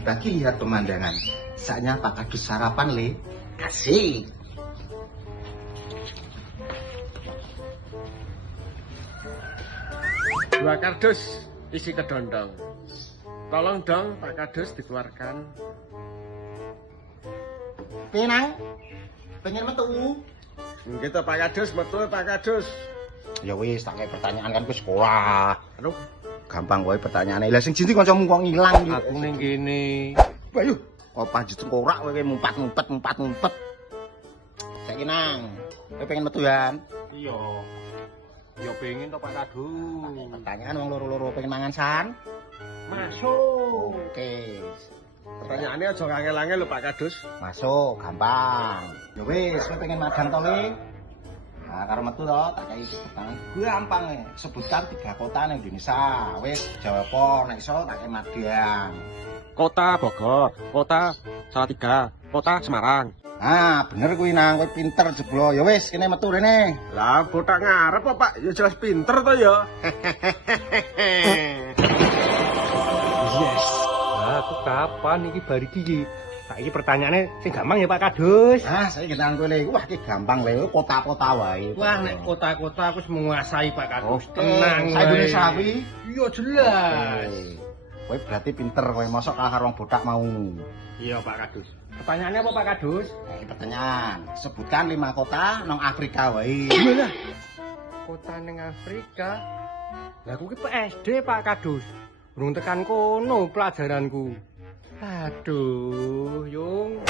bagi-bagi lihat pemandangan. Saatnya Pak Kadus sarapan, Le. Kasih. Dua kardus isi kedondong. Tolong dong Pak Kadus dikeluarkan. Penang, pengen metu. Gitu Pak Kadus, betul Pak Kadus. Ya wis, tak kayak pertanyaan kan ke sekolah. Aduh, Gampang kowe pertanyaane. Lah sing jinti kancamu kok ngilang iki. aku ning kene. Bayu, kok panjut tengkorak kowe mumpat-mumpet. Saiki nang, kowe pengen metu ya? Iya. Ya pengen to Pak Kadus. Pertanyaan wong loro-loro pengen mangan san? Masuk. Oke. Pertanyaannya aja ngangel-angel lho Pak Kadus. Masuk, gampang. Ya wis, kowe pengen magang to, Le? Nah, karo metu to, tak kei pertanyaan gampang e. Sebutkan 3 kota ning Indonesia. Wis, jawab apa? Nek iso tak kei magang. Kota Bogor, Kota Salatiga, Kota Semarang. Ah, bener kuwi nang, kowe pinter jeblo. Ya wis, kene metu rene. Lah, botak ngarep apa Pak? Ya jelas pinter to ya. Yes. Lah, aku kapan iki bar iki? Saiki pertanyaane sing gampang ya Pak Kadus. Ah, saya kenang kowe Le. Wah, iki gampang Le, kota-kota wae. Wah, nek kota-kota aku wis menguasai Pak Kadus. Tenang Sa Indonesia kuwi. Iya jelas. Kowe berarti pinter kowe mosok kalah karo wong botak mau. Iya Pak Kadus. Pertanyaannya apa Pak Kadus? Pertanyaan, sebutkan 5 kota nang Afrika wae. Lah, kota ning Afrika. Lah aku ki SD Pak Kadus. Urung tekan kono pelajaranku. Aduh, Yung.